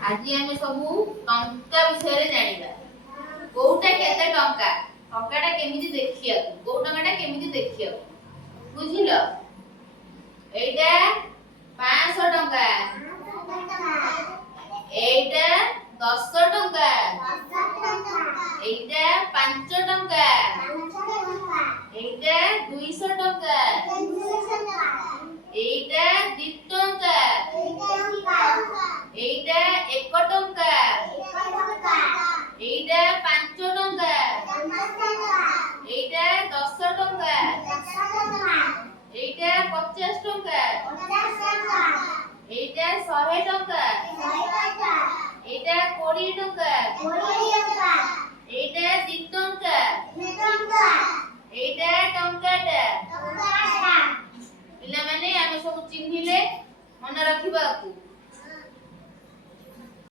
आज आम सब टंका विषय जाना कोटा केते टंका टंकाटा केमिति देखिया को टंकाटा केमिति देखिया बुझिल एटा 500 टंका एटा 10 टंका एटा 5 टंका एटा 200 टंका एटा 2 टंका एटा 1 टंका एटा 5 टंका एटा 10 टंका एटा 50 टंका एटा 100 टंका एटा 20 टंका एटा 2 टंका एटा टंकाटा पिला माने आमे सब चिन्हिले मन रखिबा को